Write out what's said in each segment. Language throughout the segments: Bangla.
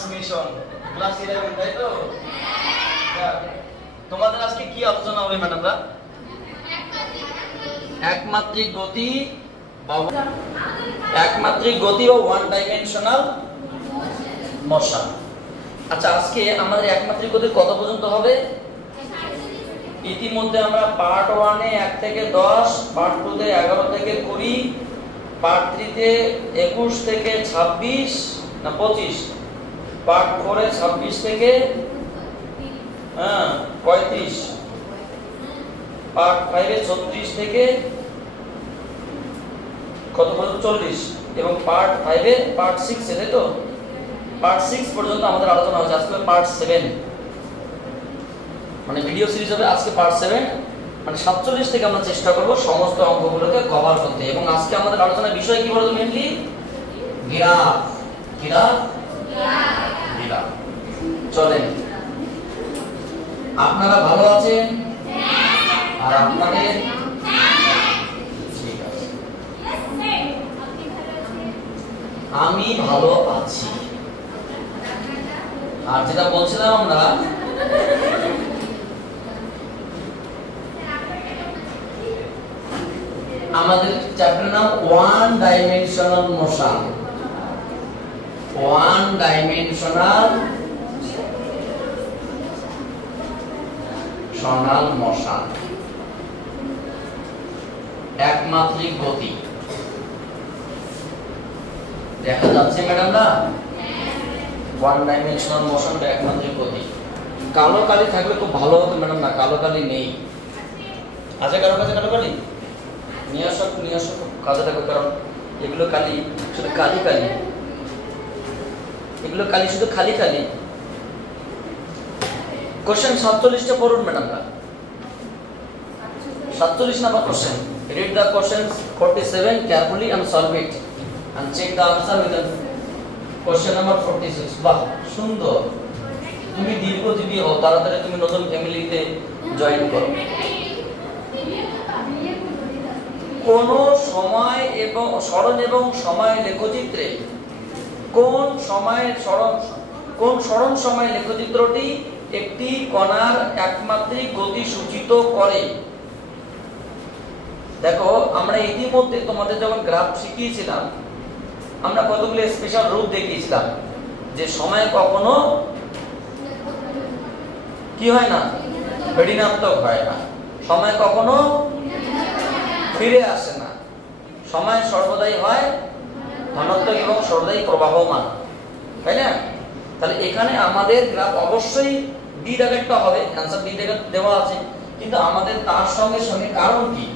ট্রান্সমিশন ক্লাস 11 তাই তো? তোমাদের আজকে কি আলোচনা হবে ম্যাডামরা? একমাত্রিক গতি বা ওয়ান ডাইমেনশনাল মোশন। আচ্ছা, আজকে আমাদের একমাত্রিক গতি কত পর্যন্ত হবে? ইতিমধ্যে আমরা পার্ট 1 এ 1 থেকে 10, পার্ট 2 তে 11 থেকে 20, পার্ট 3 তে 21 থেকে 26 না 25, পার্ট 4 এ 26 থেকে 35, পার্ট 5 এ 36 থেকে কত পর্যন্ত 40, এবং পার্ট 5 এ পার্ট 6 এ, তাই তো? পার্ট 6 পর্যন্ত আমাদের আলোচনা হচ্ছে। আজকে পার্ট 7, মানে ভিডিও সিরিজ হবে আজকে পার্ট 7, মানে 47 থেকে আমরা চেষ্টা করব সমস্ত অঙ্কগুলোকে কভার করতে। এবং আজকে আমাদের আলোচনার বিষয় কি বলতো? Mainly graph. গ্রাফ চলেন, আপনারা ভালো আছেন? আর আপনাদের ঠিক আছে, আমি ভালো আছি। আর যেটা বলছিলাম আমরা, আমাদের চ্যাপ্টারের নাম one dimensional motion. One dimensional motion, একমাত্রিক গতি। দেখা যাচ্ছে ম্যাডাম না? ওয়ান ডাইমেনশনাল মোশন বা একমাত্রিক গতি। কালো কালি থাকলে খুব ভালো হতো ম্যাডাম, না কালো কালি নেই। আছে কারো কাছে কালো কালি? নিয়ে আসো কাজে থাকো, কারণ এগুলো কালি শুধু কালি, এগুলো কালি শুধু খালি। কোশ্চেন 47টা পড়ুন ম্যাডামরা। 47 number question. Read the questions 47 carefully and solve it and check the answer with the question number 46. বাহ, সুন্দর। তুমি দীর্ঘজীবী হও, তাড়াতাড়ি তুমি নতুন ফ্যামিলিতে জয়েন করো। কোন সময় এবং সরণ এবং সময় লেখচিত্রে কোন সরণ সময় লেখচিত্রটি একটি কণার একমাত্রিক গতি সূচিত করে? দেখো, আমরা ইতিমধ্যে তোমাদের যখন গ্রাফ শিখিয়েছিলাম, আমরা কতগুলো স্পেশাল রূপ দেখিয়েছিলাম যে সময় কখনো কি হয় না, ঋণাত্মক হয় না, সময় কখনো ফিরে আসে না, সময় সর্বদাই হয় ধনাত্মক এবং সর্বদাই প্রবাহমান, তাই না? তাহলে এখানে আমাদের গ্রাফ অবশ্যই ডি ডাইরেক্টটা হবে, অ্যানসার ডি ডাইরেক্ট দেওয়া আছে, কিন্তু আমাদের তার সঙ্গে সঙ্গে কারণ কি?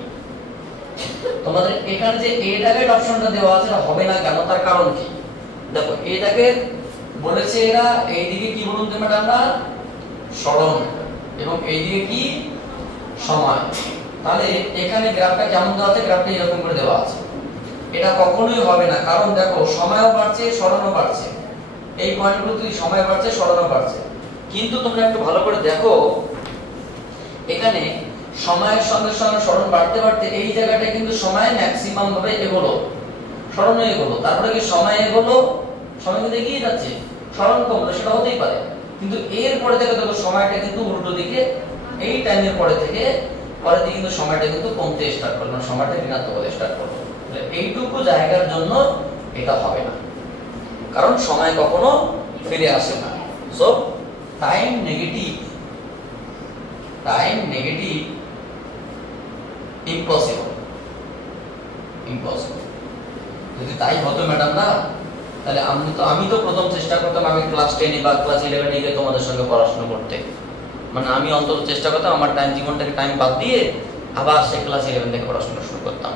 তোমাদের এখানে যে এ ডাইরেক্ট অপশনটা দেওয়া আছে এটা হবে না কেন, তার কারণ কি? দেখো, এটাকে বলেছে এরা এইদিকে কি বলুন তো ম্যাডামরা? সরণ, এবং এইদিকে কি? সময়। তাহলে এখানে গ্রাফটা কেমন দেওয়া আছে? গ্রাফটা এরকম করে দেওয়া আছে। এটা কখনোই হবে না, কারণ দেখো সময়ও বাড়ছে সরণও বাড়ছে, এই পয়েন্টগুলোতে সময় বাড়ছে সরণও বাড়ছে। কিন্তু তোমরা একটু ভালো করে দেখো, এখানে সময়ের সঙ্গে সঙ্গে সরণ বাড়তে বাড়তে এই জায়গাটা কিন্তু সময় ম্যাক্সিমাম ভাবে এগোলো, সরণ এগোলো, তারপরে কি সময় এগোলো, সময় কিন্তু এগিয়ে যাচ্ছে, সরণ কমলো, সেটা হতেই পারে। কিন্তু এর পরে থেকে দেখো সময়টা কিন্তু উল্টো দিকে, এই টাইমের পরে থেকে কিন্তু সময়টা কিন্তু কমতে স্টার্ট করলো, সময়টা ঋণাত্মক হতে স্টার্ট করলো। এইটুকু জায়গার জন্য এটা হবে না, কারণ সময় কখনো ফিরে আসে না। So time negative, impossible. যদি তাই হতো ম্যাডাম না, তাহলে আমি তো প্রথম চেষ্টা করতাম আমি ক্লাস 10 বা ক্লাস 11 গিয়ে তোমাদের সঙ্গে পড়াশোনা করতে, মানে আমি অন্তত চেষ্টা করতাম আমার জীবনটাকে টাইম বাদ দিয়ে আবার সে ক্লাস 11 থেকে পড়াশোনা শুরু করতাম।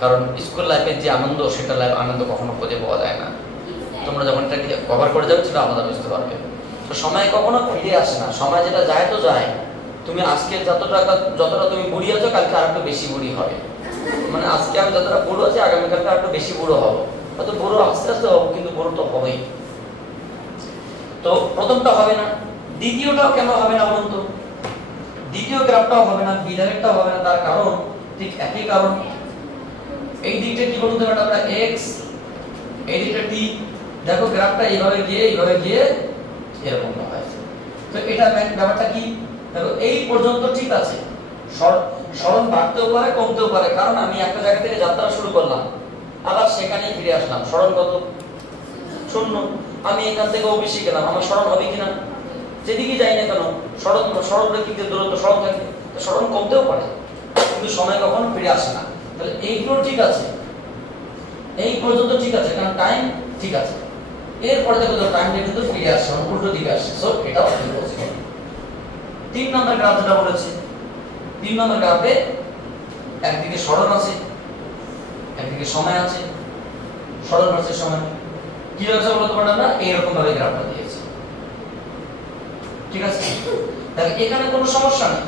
কারণ স্কুল লাইফের যে আনন্দ, সেটা আনন্দ কখনো খুঁজে পাওয়া যায় না। তোমরা যখন এটাকে কভার করে যাবে সেটা আলাদা বুঝতে পারবে। তো সময় কখনো ফিরে আসে না, সময় যেটা যায় তো যায়। তুমি আজকে যতটা তুমি বুড়ি আছো, কালকে আর একটু বেশি বুড়ি হবে, মানে আজকে আমি যতটা বুড়ো আছি আগামীকালকে আর একটু বেশি বুড়ো হবো, হয়তো বুড়ো আস্তে আস্তে হবো, কিন্তু বুড়ো তো হবেই। তো প্রথমটা হবে না, দ্বিতীয়টাও কেন হবে না বলুন তো? দ্বিতীয় গ্রাফটাও হবে না, বি ডাইরেক্টটাও হবে না, তার কারণ ঠিক একই কারণ। এই দিকটা কি বলুন তো ম্যাডাম? আমরা x, এই দিকটা t, দেখো গ্রাফটা এইভাবে গিয়ে এরকম হয়েছে। তো এটা ব্যাপারটা কি, দেখো এই পর্যন্ত ঠিক আছে, সরণ বাড়তেও পারে কমতেও পারে, কারণ আমি একটা জায়গা থেকে যাত্রা শুরু করলাম, আবার সেখানেই ফিরে আসলাম, সরণ কত? 0। আমি এখান থেকে ওবিসি গেলাম, আমার সরণ হবে কিনা? যেদিকে যাই না কেন সরণ রেখে দূরত্ব সরণ থাকে, সরণ কমতেও পারে, কিন্তু সময় কখনো ফিরে আসে না। তাহলে এইগুলো ঠিক আছে, এই পর্যন্ত ঠিক আছে, কারণ টাইম ঠিক আছে। এরপরে দেখো টাইমটা কিন্তু ফিরে আসছে, উল্টো দিকে আসছে, সো এটাও ইম্পসিবল। 3 নম্বর গ্রাফ যেটা বলেছে, 3 নম্বর গ্রাফে একদিকে সরণ আছে, একদিকে সময় আছে, সরণ ভার্সেস সময়। কি হয়েছে বলতে পারলাম না, এইরকম ভাবে গ্রাফটা দিয়েছে, ঠিক আছে? তাহলে এখানে কোনো সমস্যা নেই,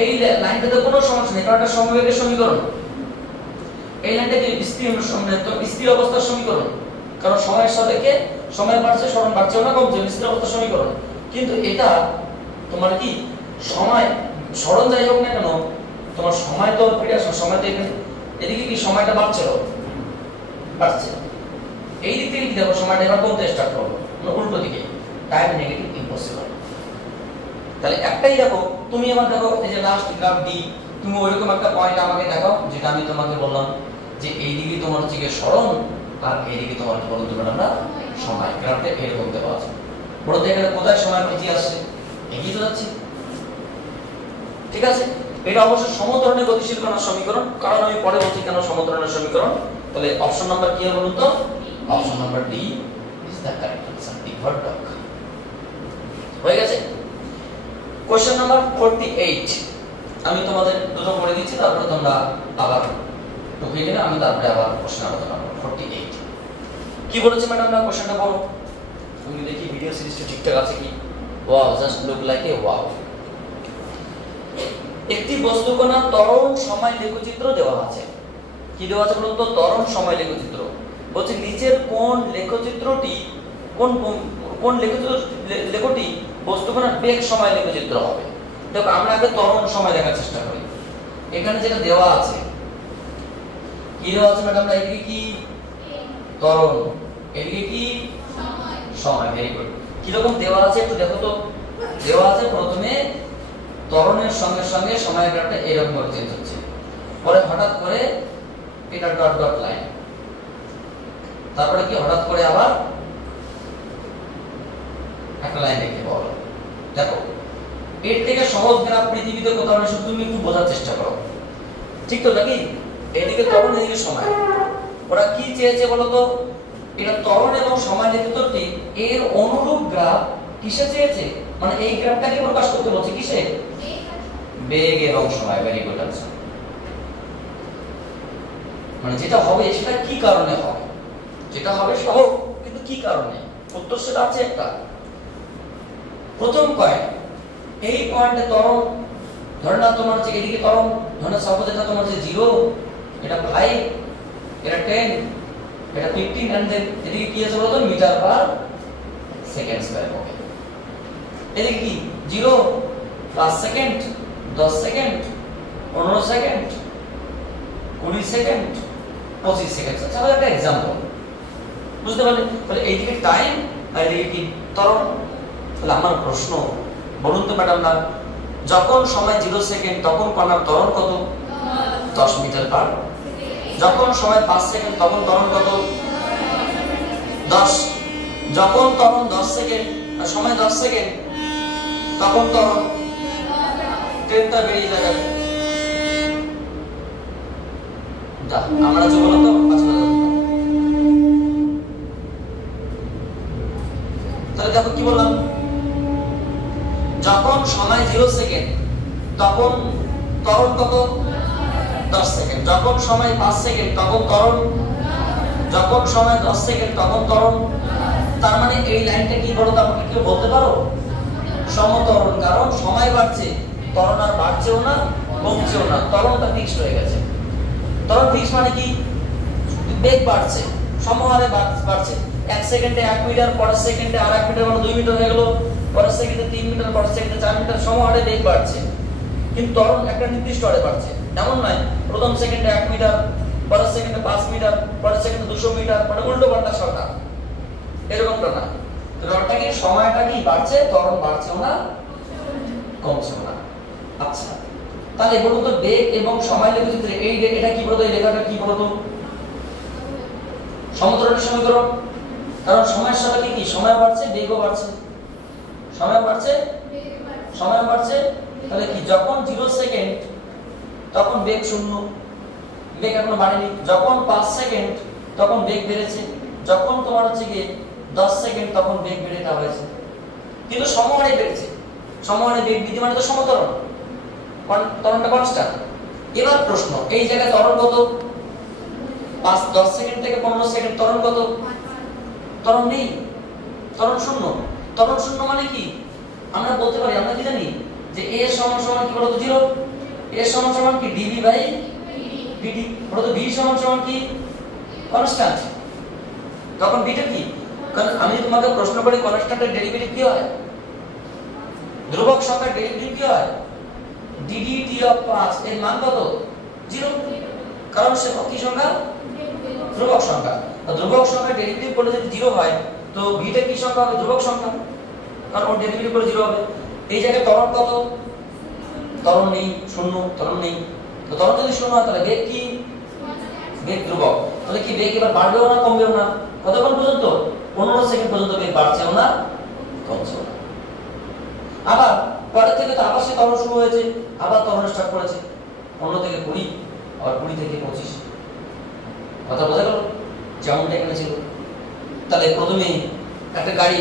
এই লাইনটাতে কোনো সমস্যা নেই, কারণ এটা সমবেগের সমীকরণ। এই লাইনটা কি স্থির অবস্থার সমীকরণ, কারণ সময়ের সাপেক্ষে সময় বাড়ছে, সরণ বাড়ছেও না কমছে, স্থির অবস্থার সমীকরণ। কিন্তু এটা তোমার কি সময় সরণ যাই হোক না কেন, তোমার সময় তো ফিরে আসে, সময় তো এদিকে কি সময়টা বাড়ছিল, বাড়ছে, এই দিক থেকে কি দেখো সময়টা এবার কমতে স্টার্ট করলো, উল্টো দিকে, টাইম নেগেটিভ ইম্পসিবল। তাহলে একটাই দেখো, তুমি আমার দেখো এই যে লাস্ট গ্রাফ ডি, তুমি ওইরকম একটা পয়েন্ট আমাকে দেখাও যেটা আমি তোমাকে বললাম যে এইদিকে তোমার হচ্ছে গিয়ে সরণ আর এইদিকে তোমার কি বলতে পারলাম না সময়, গ্রাফটা এরকম দেওয়া আছে। বলতে গেলে কোথায় সময় পিছিয়ে আসছে, এগিয়ে তো যাচ্ছে, ঠিক আছে? এটা অবশ্য সমতরণের গতিশীল কণার সমীকরণ, কারণ আমি পরে বলছি কেন সমতরণের সমীকরণ। তাহলে অপশন নাম্বার কি হবে বলুন তো? Option number D is the correct answer, D for dog. হয়ে গেছে। কোশ্চেন নাম্বার 48 আমি তোমাদের দুটো পড়ে দিচ্ছি, তারপরে তোমরা আবার ঢুকিয়ে গেলে আমি তারপরে আবার কোশ্চেন আলোচনা করব। 48 কি বলেছে ম্যাডাম, না কোশ্চেনটা পড়ো। তুমি দেখি ভিডিও সিরিজটা ঠিকঠাক আছে কি। Wow, just look like a wow. একটি বস্তুকণা ত্বরণ সময় লেখচিত্র দেওয়া আছে। কি দেওয়া আছে বলুন তো? ত্বরণ সময় লেখচিত্র। বলছে নিচের কোন লেখচিত্রটি কোন লেখটি বস্তুকণার বেগ সময় লেখচিত্র হবে। দেখো আমরা আগে ত্বরণ সময় দেখার চেষ্টা করি। এখানে যেটা দেওয়া আছে, কি দেওয়া আছে ম্যাডাম? এদিকে কি ত্বরণ, এদিকে কি সময়। Very good. কি রকম দেওয়া আছে একটু দেখো তো। দেওয়া আছে প্রথমে ত্বরণের সঙ্গে সঙ্গে সময়ের গ্রাফটা এরকম ভাবে চেঞ্জ হচ্ছে, পরে হঠাৎ করে এটা ডট ডট লাইন, তারপরে কি হঠাৎ করে আবার একটা লাইন দেখতে পাওয়া গেল। দেখো এর থেকে সহজ গ্রাফ পৃথিবীতে কোথাও নেই, শুধু তুমি একটু বোঝার চেষ্টা করো, ঠিক তো নাকি? এদিকে ত্বরণ, এদিকে সময়। ওরা কি চেয়েছে বলো তো? এটা ত্বরণ এবং সময় লেখচিত্রটি এর অনুরূপ গ্রাফ কিসে চেয়েছে, মানে এই গ্রাফটাকে প্রকাশ করতে বলছে কিসে? বেগ এবং সময়। Very good answer. মানে যেটা হবে সেটা কি কারণে হবে, যেটা হবে সেটা হোক, কিন্তু কি কারণে, উত্তর সেটা আছে একটা। প্রথম পয়েন্ট, এই পয়েন্টে ত্বরণ, ধরে না তোমার যে এদিকে ত্বরণ, ধরে না সাপোজ এটা তোমার যে 0, এটা 5, এটা 10, এটা 15, এন্ড দেন এদিকে কি আছে বলতো? মিটার পার সেকেন্ড স্কয়ার হবে। এদিকে কি 0 5 second, 10 second, 15 second, 20 second, 25 second. আচ্ছা একটা एग्जांपल বুঝতে পারলে? তাহলে এইদিকে টাইম আর এদিকে কি ত্বরণ। তাহলে আমার প্রশ্ন বলুন তো ম্যাডাম, না যখন সময় 0 সেকেন্ড তখন কণার ত্বরণ কত? 10 মিটার পার। যখন সময় 5 সেকেন্ড তখন ত্বরণ কত? 10। যখন ত্বরণ 10 সেকেন্ড আর সময় 10 সেকেন্ড তখন ত্বরণ 10টা বেরিয়ে যাবে। যা আমরা যে বলতো তাহলে দেখো কি বললাম, যখন সময় 0 সেকেন্ড তখন ত্বরণ কত? 10 সেকেন্ড। যখন সময় 5 সেকেন্ড তখন ত্বরণ, যখন সময় 10 সেকেন্ড তখন ত্বরণ। তার মানে এই লাইনটা কি বলতো, আমাকে কেউ বলতে পারো? সমত্বরণ, কারণ সময় বাড়ছে, ত্বরণ আর বাড়ছেও না কমছেও না, ত্বরণটা ফিক্সড হয়ে গেছে। ত্বরণ ফিক্স মানে কি? বেগ বাড়ছে, সমহারে বাড়ছে। 1 সেকেন্ডে 1 মিটার, পরের সেকেন্ডে আর 1 মিটার, মানে 2 মিটার হয়ে গেল, পরের সেকেন্ডে 3 মিটার, পরের সেকেন্ডে 4 মিটার, সমহারে বেগ বাড়ছে। কিন্তু ত্বরণ একটা নির্দিষ্ট হারে বাড়ছে, এমন নয় প্রথম সেকেন্ডে 1 মিটার, পরের সেকেন্ডে 5 মিটার, পরের সেকেন্ডে 200 মিটার, মানে উল্টো পাল্টা সংখ্যা। ব্যাপারটা কি সময়টা কি বাড়ছে, ত্বরণ বাড়ছেও না কমছেও না। আচ্ছা তাহলে বলুন তো বেগ এবং সময় লেখচিত্রে এই এটা কি বলতো, এই লেখাটা কি বলতো? সমতরণের সমীকরণ। কারণ সময়ের সাথে কি সময় বাড়ছে বেগও বাড়ছে, সময় বাড়ছে সময় বাড়ছে। তাহলে কি যখন 0 সেকেন্ড তখন বেগ 0, বেগ এখনো বাড়েনি। যখন 5 সেকেন্ড তখন বেগ বেড়েছে, যখন তোমার হচ্ছে গিয়ে 10 সেকেন্ড তখন বেগ বেড়ে দেওয়া হয়েছে। কিন্তু সমহারে বেড়েছে, সমহারে বেগ বৃদ্ধি মানে তো সমতরণ, ত্বরণটা কনস্ট্যান্ট। এবার প্রশ্ন, এই জায়গায় ত্বরণ কত? 10 সেকেন্ড থেকে 15 সেকেন্ড ত্বরণ কত? ত্বরণ নেই, ত্বরণ 0। ত্বরণ 0 মানে কি আমরা বলতে পারি, আমরা কি জানি যে a সমান সমান কি বলতো 0, a সমান সমান কি dv বাই dt, বলতো v সমান সমান কি কনস্ট্যান্ট। তখন v টা কি? কারণ আমি তোমাকে প্রশ্ন করি কনস্ট্যান্টের ডেরিভেটিভ কি হয়, ধ্রুবক সংখ্যার ডেরিভেটিভ কি হয়? dd t অফ 5 এর মান কত? 0, কারণ সে কি সংখ্যা? ধ্রুবক সংখ্যা। ধ্রুবক সংখ্যার ডেরিভেটিভ করলে যদি 0 হয় তো v টা কি সংখ্যা হবে? ধ্রুবক সংখ্যা, কারণ ওর ডেরিভেটিভ করে 0 হবে। এই জায়গায় ত্বরণ কত? ত্বরণ নেই, 0, ত্বরণ নেই। তো ত্বরণ যদি 0 হয় তাহলে বেগ কি? বেগ ধ্রুবক। তাহলে কি বেগ এবার বাড়বেও না কমবেও না? কতক্ষণ পর্যন্ত? 15 সেকেন্ড পর্যন্ত বেগ বাড়ছেও না কমছেও না। আবার পরে থেকে তো আবার সে ত্বরণ শুরু হয়েছে, আবার ত্বরণ স্টার্ট করেছে 15 থেকে 20, আবার 20 থেকে 25। কথা বোঝা গেল? যেমনটা এখানে ছিল। তাহলে প্রথমে একটা গাড়ি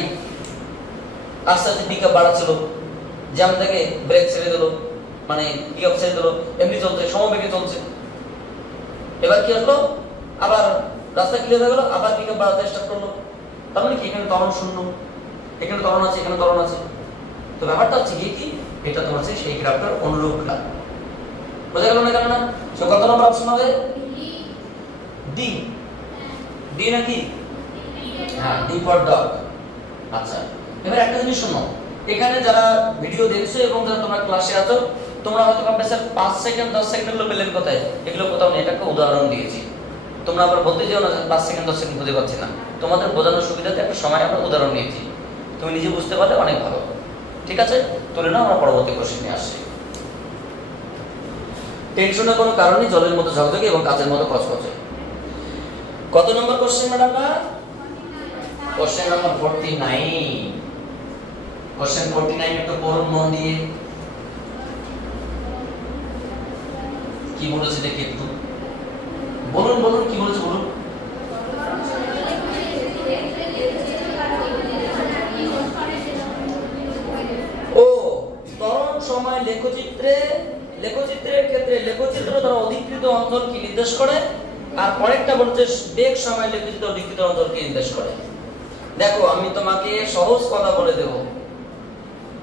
আস্তে আস্তে পিকআপ বাড়াচ্ছিল, জ্যাম থেকে ব্রেক ছেড়ে দিল, মানে পিকআপ ছেড়ে দিল, এমনি চলছে, সমবেগে চলছে। এবার কি হলো? আবার রাস্তা ক্লিয়ার হয়ে গেল, আবার পিকআপ বাড়াতে স্টার্ট করলো। তার মানে কি এখানে ত্বরণ 0, এখানে ত্বরণ আছে, এখানে ত্বরণ আছে। তো ব্যাপারটা হচ্ছে কি এটা তোমার সেই গ্রাফটার অনুরূপ গ্রাফ। বোঝা গেল না? কেন না? সো কত নম্বর অপশন হবে? ডি। ডি নাকি? হ্যাঁ, ডি ফর ডগ। আচ্ছা এবার একটা জিনিস শোনো, এখানে যারা ভিডিও দেখছো এবং যারা তোমরা ক্লাসে আছো, তোমরা হয়তো ভাববে স্যার 5 সেকেন্ড 10 সেকেন্ড এগুলো পেলেন কোথায়? এগুলো কোথাও নেই, এটাকে উদাহরণ দিয়েছি। তোমরা আবার বলতে যাও না যে 5 সেকেন্ড 10 সেকেন্ড বুঝতে পারছি না। তোমাদের বোঝানোর সুবিধাতে একটা সময় আমরা উদাহরণ নিয়েছি, তুমি নিজে বুঝতে পারলে অনেক ভালো। ঠিক আছে, তুলে নাও, আমরা পরবর্তী কোশ্চেনে আসছি। টেনশনের কোনো কারণ নেই, জলের মতো ঝকঝকে এবং কাচের মতো কচকচে। কত নম্বর কোশ্চেন ম্যাডামরা? Question number 49। কোশ্চেন 49 একটু পড়ুন মন দিয়ে। কি বলেছে দেখি একটু বলুন, বলুন কি বলেছে বলুন। ও ত্বরণ সময় লেখচিত্রের ক্ষেত্রে লেখচিত্র দ্বারা অধিকৃত অঞ্চল কি নির্দেশ করে, আর পরেরটা বলছে বেগ সময় লেখচিত্র অধিকৃত অঞ্চল কি নির্দেশ করে। দেখো আমি তোমাকে সহজ কথা বলে দেব,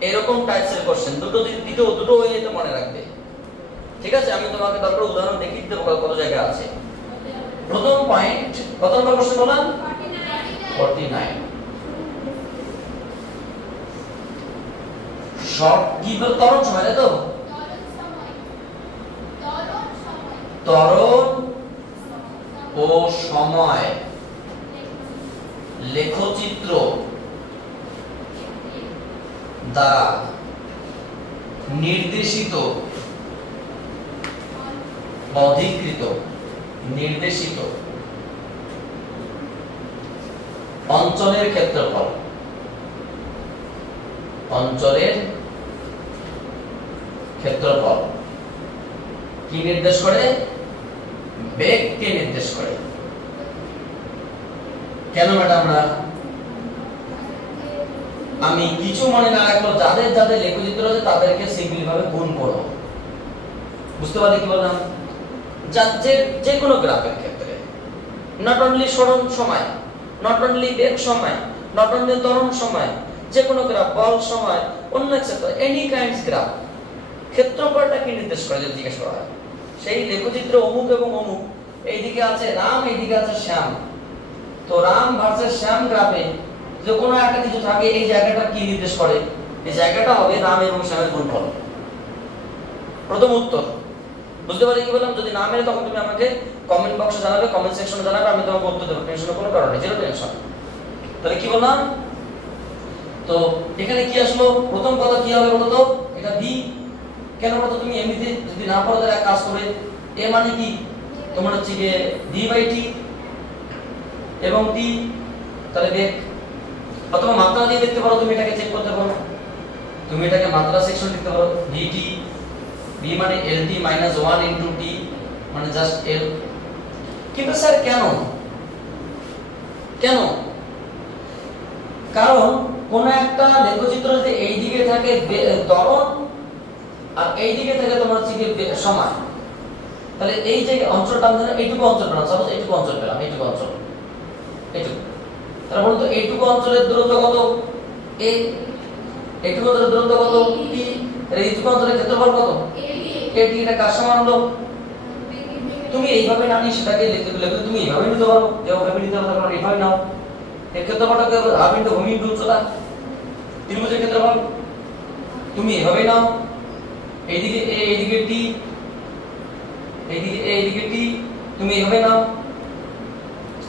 এরকম টাইপসের কোশ্চেন দুটো ওয়ে তো মনে রাখবে। ঠিক আছে, আমি তোমাকে তারপর উদাহরণ দেখিয়ে দেবো কত জায়গা আছে। প্রথম পয়েন্ট, কত নম্বর কোশ্চেন বললাম? 49। শর্ট কি বল? ত্বরণ সময়, তাই তো? ত্বরণ ও সময় লেখচিত্র দ্বারা নির্দেশিত অঞ্চলের ক্ষেত্রফল, কি নির্দেশ করে? বেগকে নির্দেশ করে। কেন ম্যাডাম? আমি কিছু মনে না রাখলো, যাদের যাদের লেখচিত্র আছে তাদেরকে সিম্পলি ভাবে গুণ করব। বুঝতে পারলে কি বললাম? যে কোনো গ্রাফের ক্ষেত্রে নট অনলি সরণ সময়, নট অনলি বেগ সময়, নট অনলি ত্বরণ সময়, যে কোনো গ্রাফ, বল সময়, অন্য এক্সেট্রা এনি কাইন্ডস গ্রাফ, ক্ষেত্রফলটা কি নির্দেশ করে যদি জিজ্ঞেস করা হয়। সেই লেখচিত্র অমুক এবং অমুক, এইদিকে আছে রাম, এইদিকে আছে শ্যাম, তো রাম ভার্সেস শ্যাম গ্রাফে যে কোনো একটা কিছু থাকে, এই জায়গাটা কি নির্দেশ করে? এই জায়গাটা হবে রাম এবং শ্যামের গুণফল। প্রথম উত্তর। বুঝতে পারলে কি বললাম? যদি না মেলে তখন তুমি আমাকে কমেন্ট বক্সে জানাবে, কমেন্ট সেকশনে জানাবে, আমি তোমাকে উত্তর দেবো। টেনশনের কোনো কারণ নেই, জিরো টেনশন। তাহলে কি বললাম? তো এখানে কি আসলো, প্রথম কথা কি হবে বলো তো, এটা ভি। কেন বলো তো, তুমি এমনিতে যদি না পারো তাহলে এক কাজ করে, এ মানে কি তোমার হচ্ছে গিয়ে ভি বাই টি এবং টি, তাহলে বেগ। অথবা মাত্রা দিয়ে দেখতে পারো, তুমি এটাকে চেক করতে পারো, তুমি এটাকে মাত্রা সেকশন লিখতে পারো, ভিটি, ভি মানে এলটি মাইনাস 1 ইনটু টি মানে জাস্ট এল। কিন্তু স্যার কেন, কেন? কারণ কোন একটা লেখচিত্র যদি এই দিকে থাকে ত্বরণ আর এই দিকে থাকে তোমার হচ্ছে সময়, তাহলে এই যে অঞ্চলটা আমরা এইটুকু অঞ্চল পেলাম, সাপোজ এইটুকু অঞ্চল পেলাম, এইটুকু অঞ্চল, এইটুকু, তাহলে বলতো এইটুকু অঞ্চলের দূরত্ব কত a, এইটুকু অঞ্চলের দূরত্ব কত t, আর এইটুকু অঞ্চলের ক্ষেত্রফল কত a t। এটা কার সমান হলো? তুমি এইভাবে না নিয়ে সেটাকে লিখতে লিখতে তুমি এইভাবে নিতে পারো, যেভাবে নিতে পারো তোমরা এইভাবে নাও। এর ক্ষেত্রফলটাকে হাফ ইনটু ভূমি ইনটু উচ্চতা, ত্রিভুজের ক্ষেত্রফল তুমি এইভাবে নাও, এইদিকে a এইদিকে t, এইদিকে a এইদিকে t, তুমি এইভাবে নাও।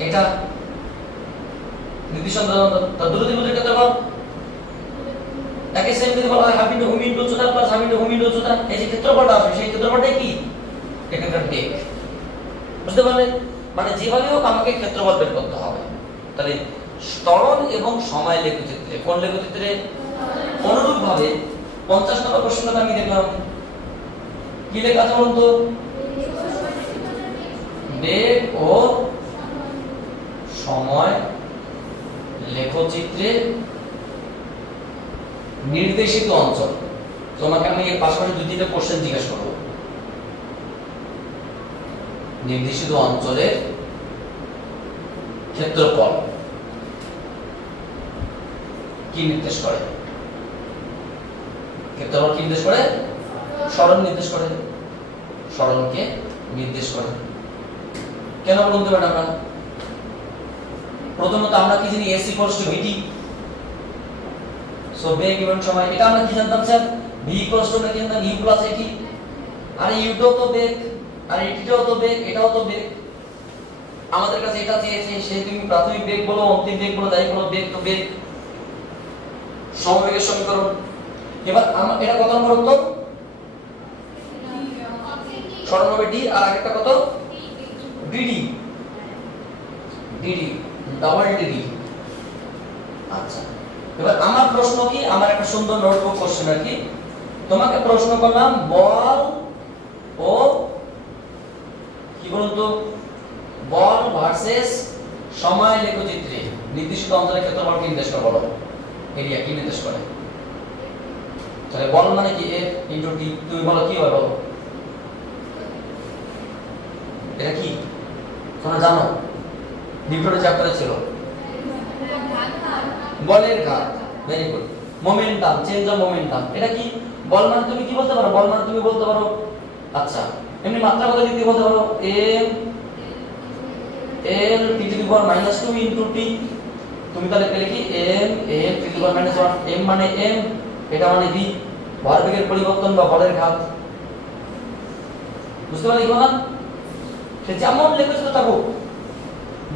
এটা নির্দিষ্ট দ্রুত ত্রিভুজের ক্ষেত্রফল, তাকে সেম যদি বলা হয় হাফ ইনটু ভূমি ইনটু উচ্চতা প্লাস হাফ ইনটু ভূমি ইনটু উচ্চতা, এই যে ক্ষেত্রফলটা আসবে সেই ক্ষেত্রফলটাই কি এখানকার বেগ। বুঝতে পারলে? মানে যেভাবে হোক আমাকে ক্ষেত্রফল বের করতে হবে। তাহলে ত্বরণ এবং সময় লেখচিত্রে, কোন লেখচিত্রে? অনুরূপ ভাবে 50 নম্বর প্রশ্নটা আমি দেখলাম, কি লেখা আছে বলুন তো? বেগ ও সময় লেখচিত্রে নির্দেশিত অঞ্চল। তোমাকে আমি এর পাশাপাশি দুই তিনটা কোশ্চেন জিজ্ঞেস করব। নির্দেশিত অঞ্চলের ক্ষেত্রফল কি নির্দেশ করে? ক্ষেত্রফল কি নির্দেশ করে? সরণ নির্দেশ করে, সরণকে নির্দেশ করে। কেন বলতে পারেন আমরা? প্রথমত আমরা কি জানি s = vt, সো বেগ এবং সময়, এটা আমরা কি জানতাম স্যার? v = আমরা কি জানতাম u + at, আর ইউটাও তো বেগ আর এটিটাও তো বেগ, এটাও তো বেগ। আমাদের কাছে এটা চেয়েছে, সে তুমি প্রাথমিক বেগ বলো অন্তিম বেগ বলো যাই বলো, বেগ তো বেগ, সমবেগের সমীকরণ। এবার এটা কত নম্বর উত্তর? সরণ হবে d আর আরেকটা কত dd, dd ডাবল dd। আচ্ছা, এবার আমার প্রশ্ন কি, আমার একটা সুন্দর নোটবুক কোশ্চেন আর কি, তোমাকে প্রশ্ন করলাম বল ও কি বলুন তো, বল ভার্সেস সময় লেখচিত্রে নির্দিষ্ট অঞ্চলের ক্ষেত্রফল কি নির্দেশ করে বলো? এরিয়া কি নির্দেশ করে? তাহলে বল মানে কি a * t, তুমি বলো কি হয় বলো? এটা কি তোমরা জানো? নিউটনের চ্যাপ্টারে ছিল বলের ঘাত। Very good. Momentum, change of momentum, এটা কি? বল মানে তুমি কি বলতে পারো? বল মানে তুমি বলতে পারো, আচ্ছা এমনি মাত্রা কথা লিখতে বলতে পারো m l t to the power -2 into t। তুমি তাহলে পেলে কি m l t to the power -1, m মানে m, এটা মানে v, ভরবেগের পরিবর্তন বা বলের ঘাত। বুঝতে পারলে কি না? সে যেমন লেখচিত্র থাকুক,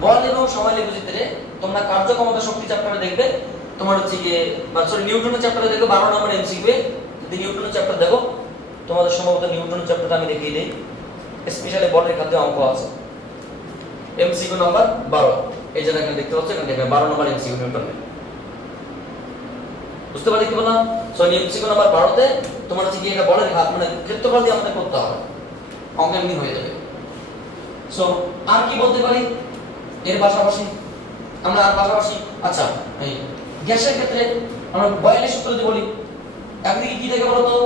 বল এবং সময় লেখচিত্রে তোমরা কার্যক্ষমতা শক্তি চ্যাপ্টারে দেখবে, তোমার হচ্ছে গিয়ে সরি নিউটনের চ্যাপ্টারে দেখো 12 নম্বর এমসিকিউ। যদি নিউটনের চ্যাপ্টার দেখো, তোমাদের সম্ভবত নিউটনের চ্যাপ্টারটা আমি দেখিয়ে দেই, স্পেশালি বলের ঘাতে অঙ্ক আছে, এমসিকিউ নাম্বার 12। এই যে এখানে দেখতে পাচ্ছ, এখানে দেখবে 12 নম্বর এমসিকিউ নিউটনের। বুঝতে পারলে কি বললাম? সো এমসিকিউ নাম্বার 12 তে তোমার হচ্ছে গিয়ে এটা বলের ঘাত মানে ক্ষেত্রফল দিয়ে আমাদের করতে হবে, অঙ্ক এমনি হয়ে যাবে। সো আর কি বলতে পারি এর পাশাপাশি? আমরা আর পাশাপাশি আচ্ছা এই গ্যাসের ক্ষেত্রে আমরা বয়েলের সূত্র যদি বলি, একদিকে কি থাকে বলো তো?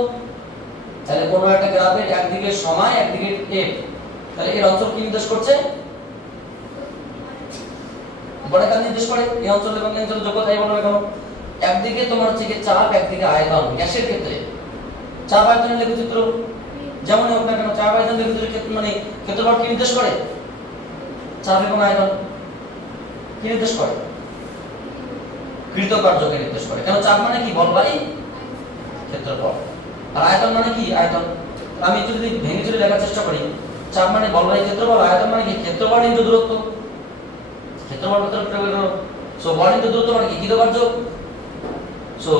তাহলে কোন একটা গ্রাফের একদিকে সময় একদিকে f, তাহলে এর অঞ্চল কি নির্দেশ করছে? বর্গাকার নির্দেশ করে। এই অঞ্চল এবং এই অঞ্চল যোগ্য তাই বলবো। এখন একদিকে তোমার হচ্ছে কি চাপ, একদিকে আয়তন। গ্যাসের ক্ষেত্রে চাপ আয়তনের লেখচিত্র যেমন হোক না কেন, চাপ আয়তন লেখচিত্রের ক্ষেত্রে মানে ক্ষেত্রফল কি নির্দেশ করে? চাপ এবং আয়তন কি নির্দেশ করে? কৃতকার্যকে নির্দেশ করে। কেন? চাপ মানে কি? বল বাই ক্ষেত্রফল, আর আয়তন মানে কি? আয়তন। আমি একটু যদি ভেঙে চলে লেখার চেষ্টা করি, চাপ মানে বল বাই ক্ষেত্রফল, আয়তন মানে কি? ক্ষেত্রফল ইনটু দূরত্ব। ক্ষেত্রফল সো বল ইনটু দূরত্ব মানে কি? কৃতকার্য। সো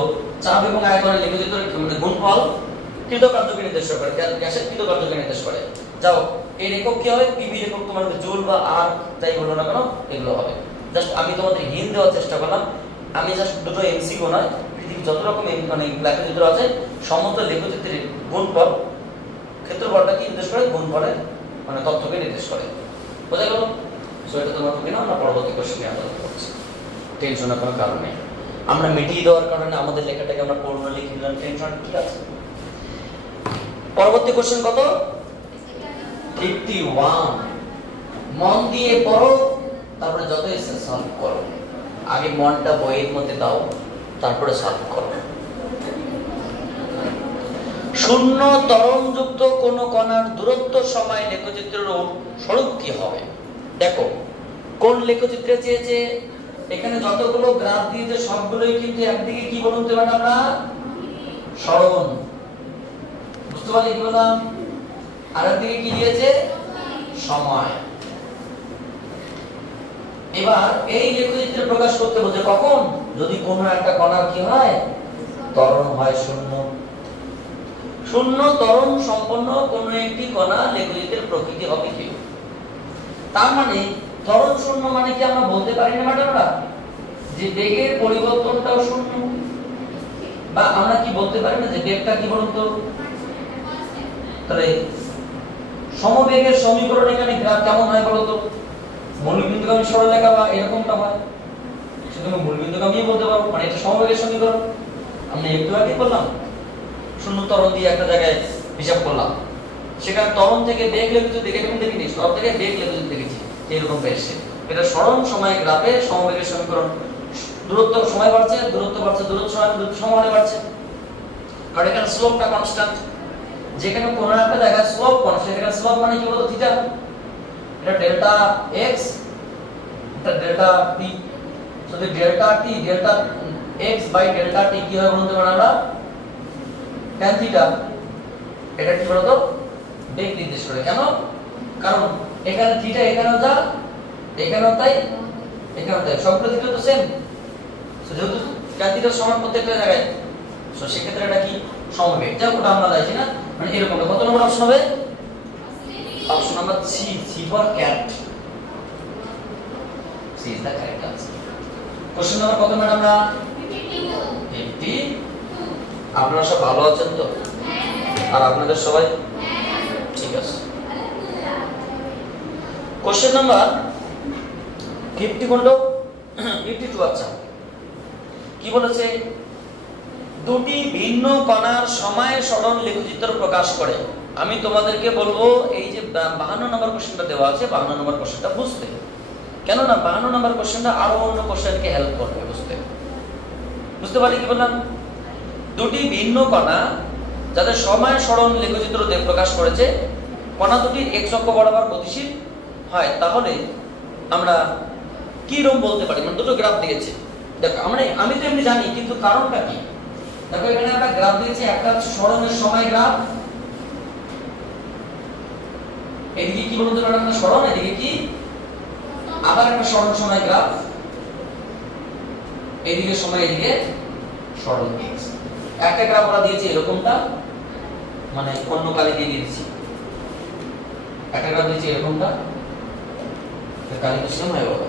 চাপ এবং আয়তনের লেখচিত্রের মানে গুণফল কৃতকার্যকে নির্দেশ করে, গ্যাসের কৃতকার্যকে নির্দেশ করে। যাও এর একক কি হবে? পিভি একক তোমার জুল বা আর যাই বলো না কেন এগুলো হবে। জাস্ট আমি তোমাদের হিন্ট দেওয়ার চেষ্টা করলাম। আমি জাস্ট দুটো এমসিকিউ নয়, পৃথিবীর যত রকম মানে লেখচিত্র আছে সমস্ত লেখচিত্রের গুণফল ক্ষেত্রফলটা কি নির্দেশ করে? গুণফলের মানে তথ্যকে নির্দেশ করে। বোঝা গেল? সো এটা তোমার কি না আমরা পরবর্তী কোশ্চেনে আলোচনা করছি। টেনশনের কোনো কারণ নেই। আমরা মিটিয়ে দেওয়ার কারণে আমাদের লেখাটাকে আমরা পূর্ণ লিখে দিলাম, টেনশন ঠিক আছে। পরবর্তী কোশ্চেন কত? 51। মন দিয়ে পড়ো, তারপরে যত ইচ্ছা সলভ করো। আগে মনটা বইয়ের মধ্যে দাও, তারপরে সলভ করো। শূন্য ত্বরণযুক্ত কোন কণার দূরত্ব সময় লেখচিত্রের স্বরূপ কি হবে? দেখো কোন লেখচিত্রে চেয়েছে, এখানে যতগুলো গ্রাফ দিয়েছে সবগুলোই কিন্তু একদিকে কি বলুন তো আমরা সরণ, বুঝতে পারলে কি বললাম? আর একদিকে কি দিয়েছে? সময়। এবার এই লেখচিত্রে প্রকাশ করতে বলছে কখন? যদি কোনো একটা কণার কি হয়? ত্বরণ হয় শূন্য। শূন্য ত্বরণ সম্পন্ন কোন একটি কণা লেখচিত্রের প্রকৃতি হবে কি? তার মানে ত্বরণ শূন্য মানে কি আমরা বলতে পারি না ম্যাডামরা যে বেগের পরিবর্তনটাও শূন্য? বা আমরা কি বলতে পারি না যে বেগটা কি বলুন তো? তাহলে সমবেগের সমীকরণ এখানে গ্রাফ কেমন হয় বলো তো? মূলবিন্দুগামী সরলরেখা বা এরকমটা হয়। শুধু মূলবিন্দুগামী বলতে পারবো, মানে এটা সমবেগের সমীকরণ। আমরা একটু আগে বললাম শূন্য ত্বরণ দিয়ে একটা জায়গায় হিসাব করলাম, সেখানে ত্বরণ থেকে বেগ লেখচিত্র দেখে এরকম দেখিনি, সব থেকে বেগ লেখচিত্র দেখেছি এরকম পেয়েছে। এটা সরণ সময় গ্রাফে সমবেগের সমীকরণ। দূরত্ব সময় বাড়ছে, দূরত্ব বাড়ছে, দূরত্ব সমানে বাড়ছে, কারণ এখানে স্লোপটা কনস্ট্যান্ট। যেখানে কোনো একটা জায়গায় স্লোপ কনস্ট্যান্ট, এখানে স্লোপ মানে কি বলতো? থিটা। এটা ডেল্টা এক্স, এটা ডেল্টা টি। যদি delta t delta x by delta t কি হয় বলতে পারি আমরা? tan theta. এটা কি বলতো? বেগ নির্দেশ করে। কেন? কারণ এখানে থিটা এখানেও যা, এখানেও তাই, এখানেও তাই, সবগুলো থিটা তো সেম। সো যেহেতু tan থিটার সমান প্রত্যেকটা জায়গায়, সো সেক্ষেত্রে এটা কি সমবেগ। যা ওটা আমরা জানি না, মানে এরকম। কত নম্বর অপশন হবে? Option number C, C for cat. C is the correct answer. Question number কত ম্যাডামরা? 52। আপনারা সব ভালো আছেন তো? আর আপনাদের সবাই ঠিক আছে? Question number 52। আচ্ছা কি বলেছে? দুটি ভিন্ন কণার সময় সরণ লেখচিত্র প্রকাশ করে। আমি তোমাদেরকে বলবো এই যে 52 নম্বর কোশ্চেনটা দেওয়া আছে, 52 নম্বর কোশ্চেনটা বুঝতে। কেন না 52 নম্বর কোশ্চেনটা আরো অন্য কোশ্চেনকে হেল্প করবে বুঝতে। বুঝতে পারি কি বললাম? দুটি ভিন্ন কণা যাদের সময় সরণ লেখচিত্র প্রকাশ করেছে, কণা দুটি এক্স অক্ষ বরাবর গতিশীল হয়, তাহলে আমরা কি রকম বলতে পারি? মানে দুটো গ্রাফ দিয়েছে, দেখো আমি তো এমনি জানি, কিন্তু কারণটা কি? দেখো এখানে একটা গ্রাফ দিয়েছে, একটা হচ্ছে সরণের সময় গ্রাফ, এদিকে কি বলতে পারি আমরা? সরণ। এদিকে কি? আবার একটা সরণ সময় গ্রাফ, এদিকে সময়, এদিকে সরণ এক্স। একটা গ্রাফ ওরা দিয়েছে এরকমটা, মানে অন্য কালি দিয়ে দিয়েছি। একটা গ্রাফ দিয়েছে এরকমটা, কালি তো সেম হয়ে গেল।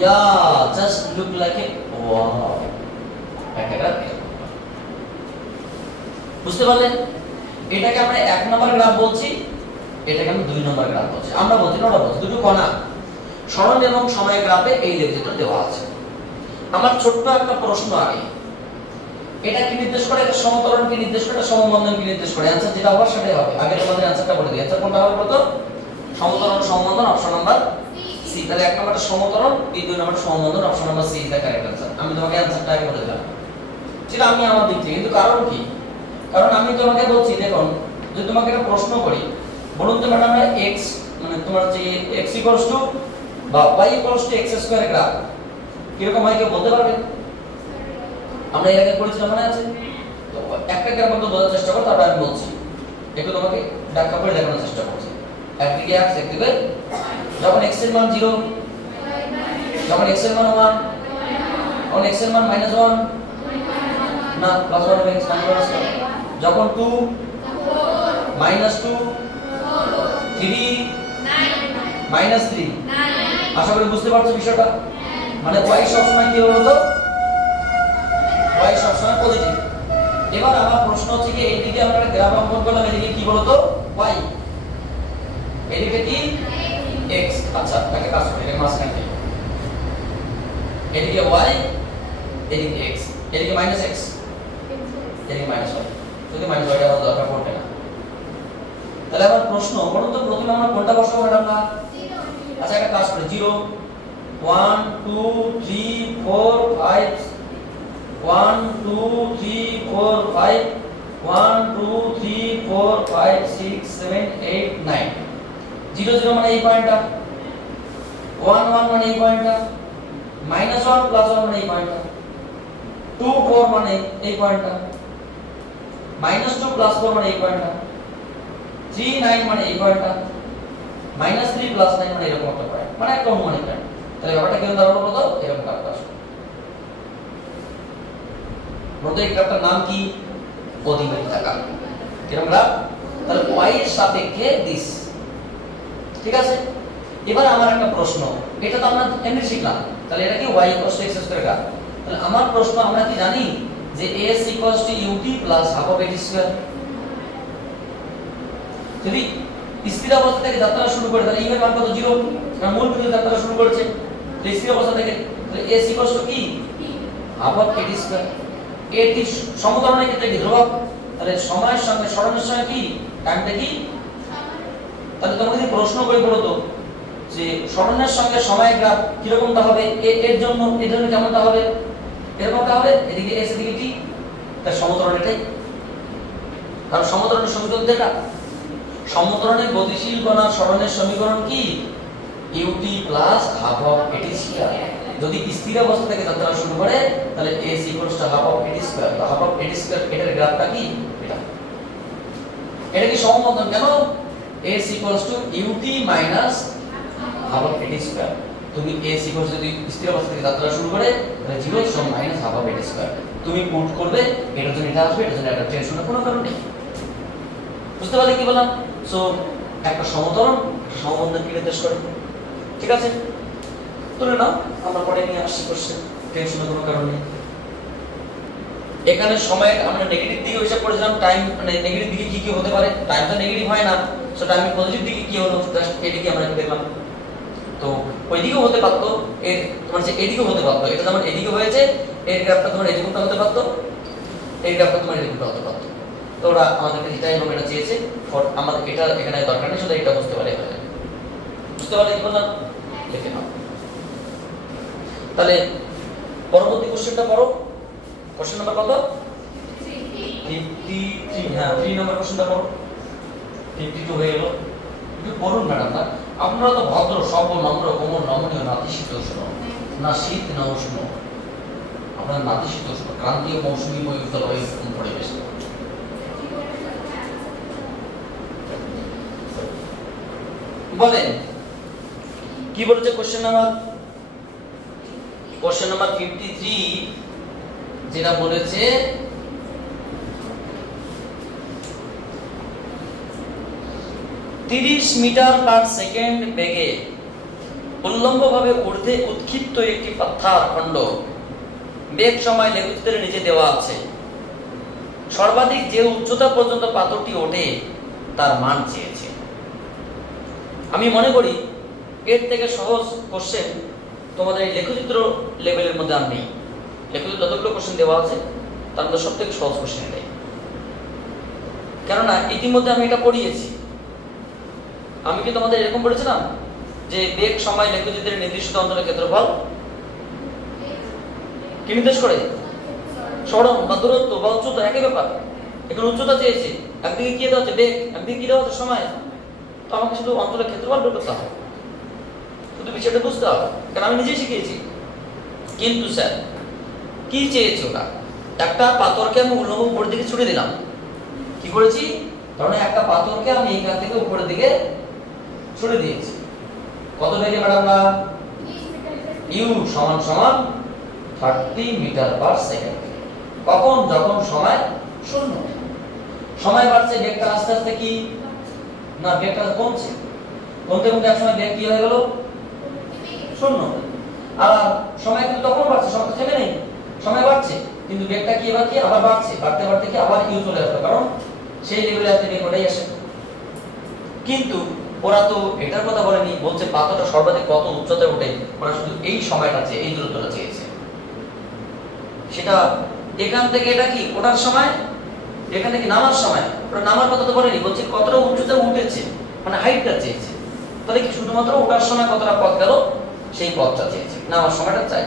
Yeah, just look like it. Wow. একটা গ্রাফ বুঝতে পারলেন? এটাকে আমরা 1 নম্বর গ্রাফ বলছি, এটাকে আমরা 2 নম্বর গ্রাফ বলছি। আমরা বলছি না, ওরা বলছে দুটো কণা সরণ এবং সময় গ্রাফে এই লেখচিত্র দেওয়া আছে। আমার ছোট্ট একটা প্রশ্ন আগে, এটা কি নির্দেশ করে? এটা সমতরণ কি নির্দেশ করে? সমবন্ধন কি নির্দেশ করে? অ্যানসার যেটা হবে সেটাই হবে। আগে তোমাদের অ্যানসারটা বলে দিই। অ্যানসার কোনটা হবে বলতো? সমতরণ সমবন্ধন, অপশন নাম্বার সি। তাহলে 1 নম্বরটা সমতরণ, 2 নম্বরটা সমবন্ধন, option number C is the correct answer. আমি তোমাকে অ্যানসারটা আগে বলে দিলাম, সেটা আমি আমার দিক থেকে। কিন্তু কারণ কি? কারণ আমি তোমাকে বলছি, দেখুন যদি তোমাকে একটা প্রশ্ন করি, বলুন তো ম্যাডাম x মানে তোমার যে x = বা y = x² গ্রাফ কিরকম হয় কেউ বলতে পারবে? আমরা এর আগে পড়েছিলাম, মনে আছে? তো একটা গ্রাফ মতো বোঝার চেষ্টা করো, তারপর আমি বলছি, একটু তোমাকে ব্যাখ্যা করে দেখানোর চেষ্টা করছি। একদিকে x, একদিকে যখন x এর মান 0, যখন x এর মান 1, তখন x এর মান -1 না +1 হবে, x মান আছে। যখন 2 -2 3 -3 আশা করি বুঝতে পারছো বিষয়টা। মানে y সবসময় কি হলো তো, y সবসময় পজিটিভ। এবার আমার প্রশ্ন হচ্ছে কি এইদিকে আমরা একটা গ্রাফ অঙ্কন করলাম, এদিকে কি বলতো y, এদিকে কি x। আচ্ছা তাকে কাজ করি, এটা মাঝখানে দিই, এদিকে y এদিকে x, এদিকে -x এদিকে -y, যদি -y টা আমাদের দরকার পড়বে না। তাহলে আমার প্রশ্ন বলুন তো প্রথমে আমরা কোনটা বসাবো ম্যাডাম না? আচ্ছা একটা কাজ করি 0 1 2 3 4 5 1 2 3 4 5 1 2 3 4 5 6 7 8 9 0 0 মানে এই পয়েন্টটা, 1 1 মানে এই পয়েন্টটা, -1 +1 মানে এই পয়েন্টটা, 2 4 মানে এই পয়েন্টটা, -2 +4 মানে এই পয়েন্টটা, 3 9 মানে এই পয়েন্টটা, -3 +9 মানে এরকম একটা পয়েন্ট, মানে একটা অনুমানিক পয়েন্ট। তাহলে ব্যাপারটা কেমন দাঁড়ালো বলতো, এরকম কাটতে আসবে। বলতো এই গ্রাফটার নাম কি? অধিবৃত্তাকার। এরকম গ্রাফ। তাহলে y এর সাপেক্ষে দিস, ঠিক আছে। এবার আমার একটা প্রশ্ন, এটা তো আমরা এমনি শিখলাম, তাহলে এটা কি y = x² গ্রাফ। তাহলে আমার প্রশ্ন, আমরা কি জানি যে s = ut + half of at²। যদি স্থির অবস্থা থেকে যাত্রা শুরু করে তাহলে u এর মান কত 0, কারণ মূল বিন্দু যাত্রা শুরু করেছে। তাহলে স্থির অবস্থা থেকে তাহলে s = কি half of at²। এটি সমতরণের ক্ষেত্রে কি ধ্রুবক, তাহলে সময়ের সঙ্গে সরণের সঙ্গে কি টাইমটা কি। তাহলে তোমরা যদি প্রশ্ন করে বলো তো যে সরণের সঙ্গে সময় গ্রাফ কি রকমটা হবে, এর জন্য কেমনটা হবে, এরকমটা হবে, এদিকে s এদিকে t, তার সমতরণ এটাই। কারণ সমতরণের সমীকরণ যেটা, সমতরণের গতিশীল কণা সরণের সমীকরণ কি ut + half of at²। যদি স্থির অবস্থা থেকে যাত্রা শুরু করে তাহলে s = half of at²। তো half of at² এটার গ্রাফটা কি এটা, এটা কি সমমতন কেন, s = ut - half of at²। তুমি s = যদি স্থির অবস্থা থেকে যাত্রা শুরু করে তাহলে 0 - half of at²। তুমি পুট করবে, এটার জন্য এটা আসবে, এটার জন্য এটা টেনশনের কোনো কারণ নেই। বুঝতে পারলে কি বললাম? সো একটা সমতরণ সমবন্ধন কি নির্দেশ করে, ঠিক আছে। তুলে নাও, আমরা পরে নিয়ে আসছি কোশ্চেন, টেনশনের কোনো কারণ নেই। এখানে সময় আমরা নেগেটিভ দিকে হিসাব করেছিলাম, টাইম মানে নেগেটিভ দিকে কি কি হতে পারে, টাইম তো নেগেটিভ হয় না, সো টাইমের পজিটিভ দিকে কি হলো জাস্ট এদিকে আমরা দেখলাম। তো ওইদিকেও হতে পারতো, এর তোমার যে এদিকেও হতে পারতো, এটা যেমন এদিকে হয়েছে, এর গ্রাফটা তোমার এদিকটা হতে পারতো, এই গ্রাফটা তোমার এদিকটা হতে পারতো। তো ওরা আমাদেরকে যেটাই হোক এটা চেয়েছে, আমাদের এটা এখানে দরকার নেই, শুধু এটা বুঝতে পারে হয়ে যাবে। বুঝতে পারলে কি বললাম, লিখে নাও। তাহলে পরবর্তী কোশ্চেনটা পড়ো, কোশ্চেন নাম্বার কত 53। হ্যাঁ 3 নম্বর কোশ্চেনটা পড়ো, 52 হয়ে গেল। একটু পড়ুন ম্যাডাম না, আপনারা তো ভদ্র সভ্য নম্র কোমল নমনীয় নাতিশীতোষ্ণ, না শীত না উষ্ণ, আপনার নাতিশীতোষ্ণ ক্রান্তীয় মৌসুমী বৈতলয় পরিবেশ। বলেন কি বলেছে কোশ্চেন নাম্বার 53, যেটা বলেছে (30 মিটার/সেকেন্ড) বেগে উল্লম্বভাবে ঊর্ধ্বে উৎক্ষিপ্ত একটি পাথর খণ্ড বেগ সময় লেখচিত্রের নিচে দেওয়া আছে। সর্বাধিক যে উচ্চতা পর্যন্ত পাথরটি ওঠে তার মান চেয়েছে। আমি মনে করি এর থেকে সহজ কোশ্চেন তোমাদের এই লেখচিত্র লেভেলের মধ্যে আর নেই। লেখচিত্র যতগুলো কোশ্চেন দেওয়া আছে তার মধ্যে সব থেকে সহজ কোশ্চেন এটাই, কেননা ইতিমধ্যে আমি এটা পড়িয়েছি। আমি কি তোমাদের এরকম বলেছিলাম যে বেগ সময় লেখচিত্রের নির্দিষ্ট অঞ্চলের ক্ষেত্রফল কি নির্দেশ করে, সরণ বা দূরত্ব বা উচ্চতা একই ব্যাপার। এখন উচ্চতা চেয়েছে, একদিকে কি দেওয়া হচ্ছে বেগ, একদিকে কি দেওয়া হচ্ছে সময়, তো আমাকে শুধু অঞ্চলের ক্ষেত্রফল বের করতে হবে, শুধু বিষয়টা বুঝতে হবে, কারণ আমি নিজেই শিখিয়েছি। কিন্তু স্যার কি চেয়েছে ওটা, একটা পাথরকে আমি উল্লম্ব উপরের দিকে ছুড়ে দিলাম, কি করেছি, কারণ একটা পাথরকে আমি এখান থেকে উপরের দিকে ছুড়ে দিয়েছি। কত বেগে ম্যাডাম না ইউ সমান সমান 30 মিটার পার সেকেন্ড। কখন? যখন সময় শূন্য। সময় বাড়ছে, বেগটা আস্তে আস্তে কি না, বেগটা কমছে, কমতে কমতে এক সময় বেগ কি হয়ে গেল? শূন্য। আর সময় কিন্তু তখন বাড়ছে, সময় তো থেমে নেই, সময় বাড়ছে, কিন্তু বেগটা কি এবার কি আবার বাড়ছে, বাড়তে বাড়তে কি আবার ইউ চলে আসবে, কারণ সেই লেভেলে আসলে বেগ ওটাই আসে। কিন্তু ওরা তো এটার কথা বলেনি, বলছে পাতাটা সর্বাধিক কত উচ্চতায় ওঠে, ওরা শুধু এই সময়টা চেয়ে, এই দূরত্বটা চেয়েছে। সেটা এখান থেকে এটা কি ওঠার সময়, এখান থেকে নামার সময়, ওরা নামার কথা তো বলেনি, বলছে কতটা উচ্চতায় উঠেছে, মানে হাইটটা চেয়েছে। তাহলে কি শুধুমাত্র ওঠার সময় কতটা পথ গেল সেই পথটা চেয়েছে, নামার সময়টা চাই।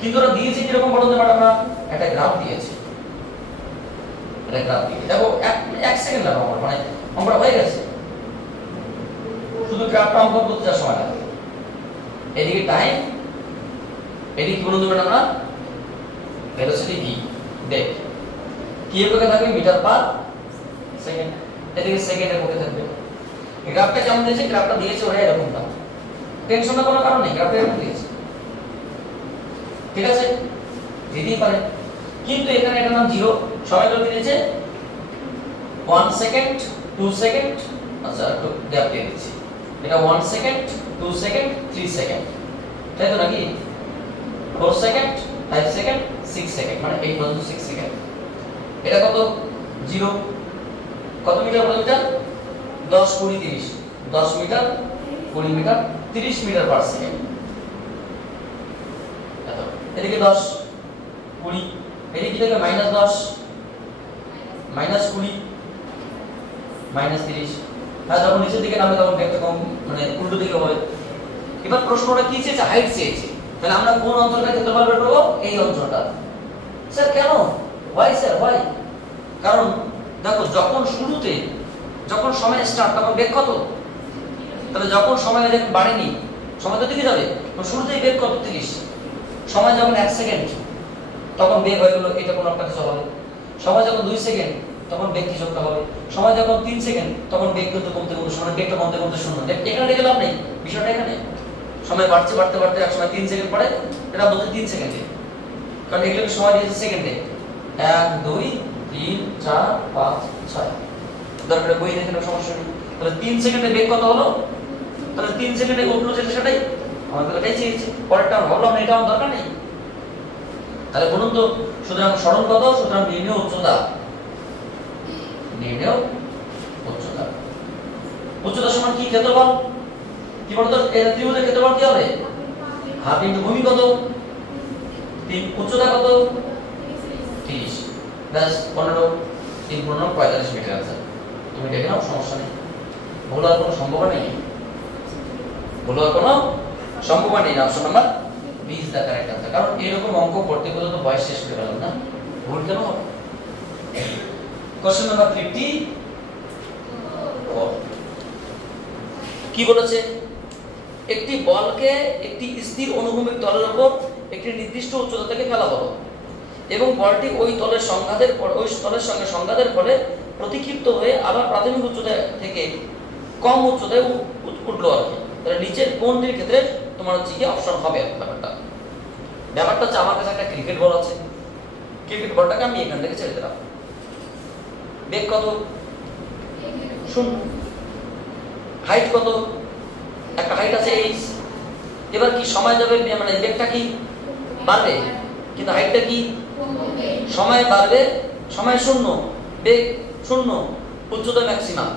কিন্তু ওরা দিয়েছে কিরকম বলতে পারে, আমরা একটা গ্রাফ দিয়েছে, একটা গ্রাফ দিয়ে দেখো, এক সেকেন্ড লাগবে আমার, মানে আমরা হয়ে গেছে, শুধু গ্রাফটা অঙ্কন করতে যা সময় লাগে। এদিকে টাইম, এদিকে বলে দেবেন আমরা ভেলোসিটি ভি, দেখ কি এর পক্ষে থাকবে মিটার পার সেকেন্ড, এদিকে সেকেন্ডের পক্ষে থাকবে। এই গ্রাফটা কেমন দিয়েছে? গ্রাফটা দিয়েছে ওরা এরকমটা, টেনশনের কোনো কারণ নেই, গ্রাফটা এরকম দিয়েছে, ঠিক আছে, দিতেই পারে। কিন্তু এখানে এটা নাম জিরো, সময় কত দিয়েছে? 1 সেকেন্ড 2 সেকেন্ড, আচ্ছা একটু গ্যাপ দিয়ে দিচ্ছি, এটা 1 সেকেন্ড 2 সেকেন্ড 3 সেকেন্ড, তাই তো নাকি? 4 সেকেন্ড 5 সেকেন্ড 6 সেকেন্ড, মানে 8 পর্যন্ত 6 সেকেন্ড। এটা কত? 0। কত মিটার প্রতি মিটার? 10 20 30, 10 metre 20 metre 30 metre per second. এত এদিকে 10 20, এদিকে কি থাকে? -10 -20 -30। আর যখন নিচের দিকে নামবে তখন বেগটা কম, মানে উল্টো দিকে হবে। এবার প্রশ্নটা কি চেয়েছে? হাইট চেয়েছে। তাহলে আমরা কোন অঞ্চলটা ক্ষেত্রফল বের করব? এই অঞ্চলটা। স্যার কেন? why sir why? কারণ দেখো, যখন শুরুতে, যখন সময় স্টার্ট, তখন বেগ কত? তাহলে যখন সময় বাড়েনি, সময় তো দিকে যাবে, তো শুরুতেই বেগ কত? 30। সময় যখন 1 সেকেন্ড, তখন বেগ হয়ে গেল এটা কোন একটা কিছু হবে। সময় যখন 2 সেকেন্ড, তখন বেগ কি যোগটা হবে। সময় যখন 3 সেকেন্ড, তখন বেগ কিন্তু কমতে কমতে সময় বেগটা কমতে কমতে শূন্য। এখানে দেখে লাভ নেই, বিষয়টা এখানে সময় বাড়ছে বাড়তে বাড়তে এক সময় 3 সেকেন্ড পরে এটা বলছে 3 সেকেন্ডে, কারণ এগুলো সময় দিয়েছে সেকেন্ডে। 1 2 3 4 5 6, দরকার বই দেখে না, সমস্যা নেই। তাহলে 3 সেকেন্ডে বেগ কত হলো? তাহলে 3 সেকেন্ডে উঠলো যেটা সেটাই আমাদের এটাই চেয়েছে, পরেরটা ভাবলাম না, এটা আমার দরকার নেই। তাহলে বলুন তো, সুতরাং সরণ কত? সুতরাং নির্ণয় উচ্চতা, নির্ণয় উচ্চতা। উচ্চতা সমান কি? ক্ষেত্রফল। কি বলতো, এটা ত্রিভুজের ক্ষেত্রফল কি হবে? হাফ ইনটু ভূমি কত? 3, উচ্চতা কত? 30 ব্যাস 15, 3 × 45 মিটার আছে। তুমি দেখে নাও, সমস্যা নেই, ভুল হওয়ার কোনো সম্ভাবনা নেই, ভুল হওয়ার কোনো সম্ভাবনা নেই। Option number 20 the correct answer. কারণ এরকম অঙ্ক করতে করতে তো বয়স শেষ করে গেলাম না, ভুল কেন হবে? কোশ্চেন নাম্বার 54 কি বলেছে? একটি বলকে একটি স্থির অনুভূমিক তলের উপর একটি নির্দিষ্ট উচ্চতা থেকে ফেলা হলো এবং বলটি ওই তলের সংঘাতের ওই তলের সঙ্গে সংঘাতের ফলে প্রতিক্ষিপ্ত হয়ে আবার প্রাথমিক উচ্চতা থেকে কম উচ্চতায় উঠলো আর কি। তাহলে নিচের কোনটির ক্ষেত্রে তোমার হচ্ছে কি অপশন হবে? ব্যাপারটা হচ্ছে, আমার কাছে একটা ক্রিকেট বল আছে, ক্রিকেট বলটাকে আমি এখান থেকে ছেড়ে দিলাম, বেগ কত? 0। হাইট কত? একটা হাইট আছে h। এবার কি সময় যাবে, মানে বেগটা কি বাড়বে, কিন্তু হাইটটা কি সময় বাড়বে, সময় 0, বেগ 0, উচ্চতা ম্যাক্সিমাম।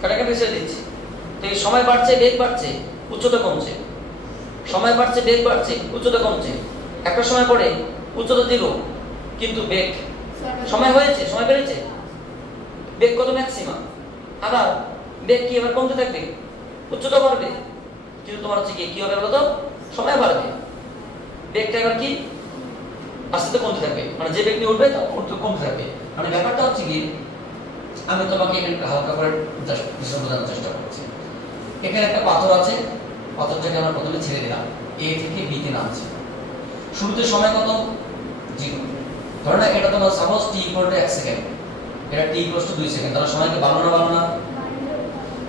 কাটাকে বেশি দিচ্ছি, তো এই সময় বাড়ছে, বেগ বাড়ছে, উচ্চতা কমছে, সময় বাড়ছে, বেগ বাড়ছে, উচ্চতা কমছে। একটা সময় পরে উচ্চতা 0, কিন্তু বেগ, সময় হয়েছে, সময় বেড়েছে, বেগ কত? ম্যাক্সিমাম। আবার বেগ কি এবার কমতে থাকবে, উচ্চতা বাড়বে, কিন্তু তোমার হচ্ছে কি হবে বলো তো? সময় বাড়বে, বেগটা এবার কি আস্তে আস্তে কমতে থাকবে, মানে যে বেগ নিয়ে উঠবে তা কমতে থাকবে। মানে ব্যাপারটা হচ্ছে কি, আমি তোমাকে এখানে হালকা করে বোঝানোর চেষ্টা করছি। এখানে একটা পাথর আছে, পাথরটাকে আমরা প্রথমে ছেড়ে দিলাম, এ থেকে বি তে নামছে। শুরুতে সময় কত? 0। ধরে না এটা তোমার সাপোজ t = 1 সেকেন্ড, এটা t = 2 সেকেন্ড, তাহলে সময়কে বাড়ানো না বাড়ানো?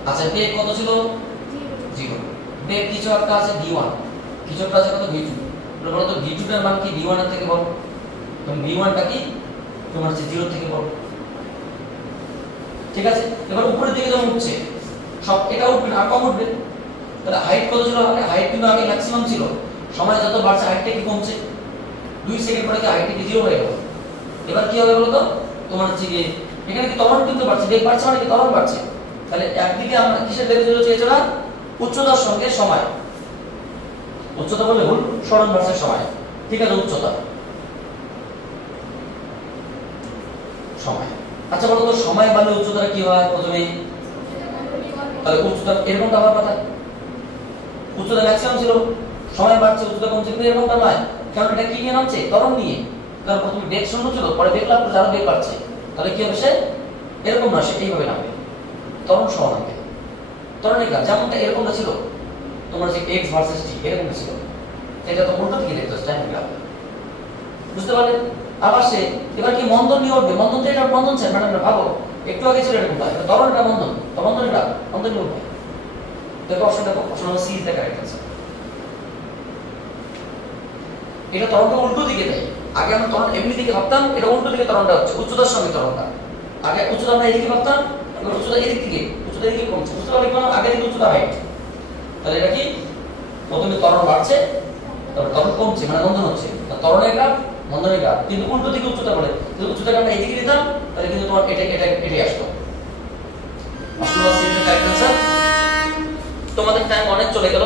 আচ্ছা, বেগ কত ছিল? 0। বেগ কিছু একটা আছে v1, কিছু একটা আছে কত v2, বলো তো v2 টার মান কি v1 এর থেকে বড়, তুমি v1 টা কি তোমার হচ্ছে 0 থেকে বড়, ঠিক আছে। এবার উপরের দিকে যখন উঠছে সব এটা উঠবে আর কম উঠবে, তাহলে হাইট কত ছিল, হাইট কিন্তু আগে ম্যাক্সিমাম ছিল, সময় যত বাড়ছে হাইটটা কি কমছে, 2 সেকেন্ড পরে কি হাইটটা কি 0 হয়ে গেল। এবার কি হবে বলো তো, তোমার হচ্ছে কি এখানে কি ত্বরণ কিন্তু বাড়ছে, বেগ বাড়ছে মানে কি ত্বরণ বাড়ছে, তাহলে একদিকে আমরা কিসের বেগ চলেছে, এছাড়া উচ্চতার সঙ্গে সময়, উচ্চতা বলে ভুল, সরণ ভার্সেস সময়, ঠিক আছে, উচ্চতা সময়। আচ্ছা বলো তো সময় বাড়লে উচ্চতাটা কি হয় প্রথমে, তাহলে উচ্চতা এরকমটা হওয়ার কথা, উচ্চতা ম্যাক্সিমাম ছিল, সময় বাড়ছে উচ্চতা কমছে, কিন্তু এরকমটা নয়, কারণ এটা কি নিয়ে নামছে, ত্বরণ নিয়ে, কারণ প্রথমে বেগ শূন্য ছিল, পরে বেগ লাভ করছে, আরো বেগ বাড়ছে, তাহলে কি হবে সে এরকম না, সে এইভাবে নামবে, ত্বরণ সহ নামবে। ত্বরণের গ্রাফ যেমনটা এরকমটা ছিল তোমার যে x ভার্সেস t এরকমটা ছিল, এটা তো উল্টো দিকে দেখতে হচ্ছে গ্রাফ, বুঝতে পারলে। আবার সে এবার কি মন্দন নিয়ে উঠবে, মন্দন তো এটা মন্দন স্যার মানে আমরা ভাবো একটু আগে ছিল এরকমটা, এটা ত্বরণটা মন্দন, তো মন্দন এটা মন্দন নিয়ে উঠবে, দেখো অপশনটা option number C is the correct answer. এটা ত্বরণটা উল্টো দিকে দেয়, আগে আমরা ত্বরণ এমনি দিকে ভাবতাম, এটা উল্টো দিকে ত্বরণটা হচ্ছে, উচ্চতার সঙ্গে ত্বরণটা, আগে উচ্চতা আমরা এদিকে ভাবতাম, এবার উচ্চতা এদিক থেকে, উচ্চতা এদিকে কমছে, বুঝতে পারলে কেন, আগে দিকে উচ্চতা হাইট, তাহলে এটা কি প্রথমে ত্বরণ বাড়ছে তারপর ত্বরণ কমছে মানে মন্দন হচ্ছে, ত্বরণের গ্রাফ মন্দনের গ্রাফ, কিন্তু উল্টো দিকে উচ্চতা বলে, যদি উচ্চতাকে আমরা এদিকে দিতাম তাহলে কিন্তু তোমার এটাই আসতো। Option C is the correct answer. তোমাদের টাইম অনেক চলে গেল,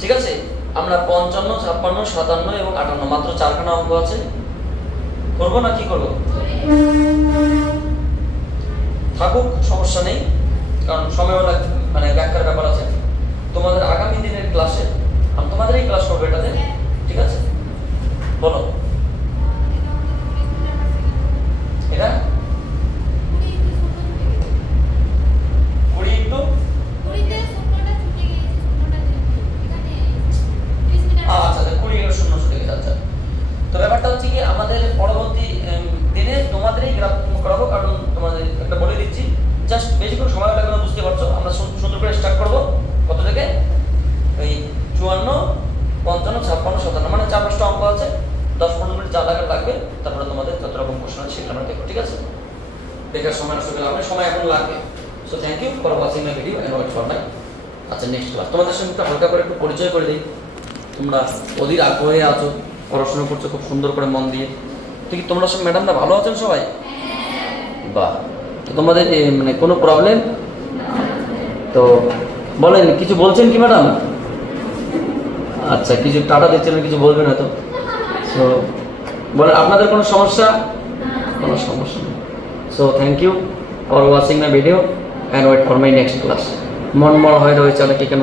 ঠিক আছে, আমরা 55, 56, 57 এবং 58 মাত্র 4খানা অঙ্ক আছে, করব না কি করব, থাকুক সমস্যা নেই, কারণ সময় মানে ব্যাখ্যার ব্যাপার আছে। তোমাদের আগামী দিনের ক্লাসে আমি তোমাদেরই ক্লাস করব এটাতে, ঠিক আছে, বলো এটা 20 ইনটু আচ্ছা 20 এর শূন্য ছুটে গেছে। আচ্ছা তো ব্যাপারটা হচ্ছে কি আমাদের পরবর্তী দিনে তোমাদেরই গ্রাফ করাবো, কারণ তোমাদের একটা বলে দিচ্ছি, জাস্ট বেশি করে সময় লাগবে না, বুঝতে পারছো। আমরা সুন্দর করে স্টার্ট করব কত থেকে, এই 54, 55, 56, 57 মানে 4-5টা অঙ্ক আছে, 10-15 মিনিট যা লাগবে, তারপরে তোমাদের যত রকম প্রশ্ন আছে সেটা আমরা দেখো, ঠিক আছে, দেখার সময় নষ্ট করলে আমরা সময় এখন লাগবে। So thank you for watching my video and wait for my আচ্ছা নেক্সট ক্লাস। তোমাদের সঙ্গে একটু হালকা করে একটু পরিচয় করে দিই, তোমরা অধীর আগ্রহে আছো, পড়াশোনা করছো খুব সুন্দর করে মন দিয়ে, ঠিক তোমরা সব ম্যাডামরা ভালো আছেন সবাই, বাহ। তো তোমাদের মানে কোনো প্রবলেম তো বলেন, কিছু বলছেন কি ম্যাডাম, আচ্ছা কিছু টাটা দিচ্ছেন, কিছু বলবেন হয়তো, সো বলেন আপনাদের কোনো সমস্যা, কোনো সমস্যা নেই। So thank you for watching my video and wait for my next class. মন মরা হয়ে রয়েছে অনেকে কেন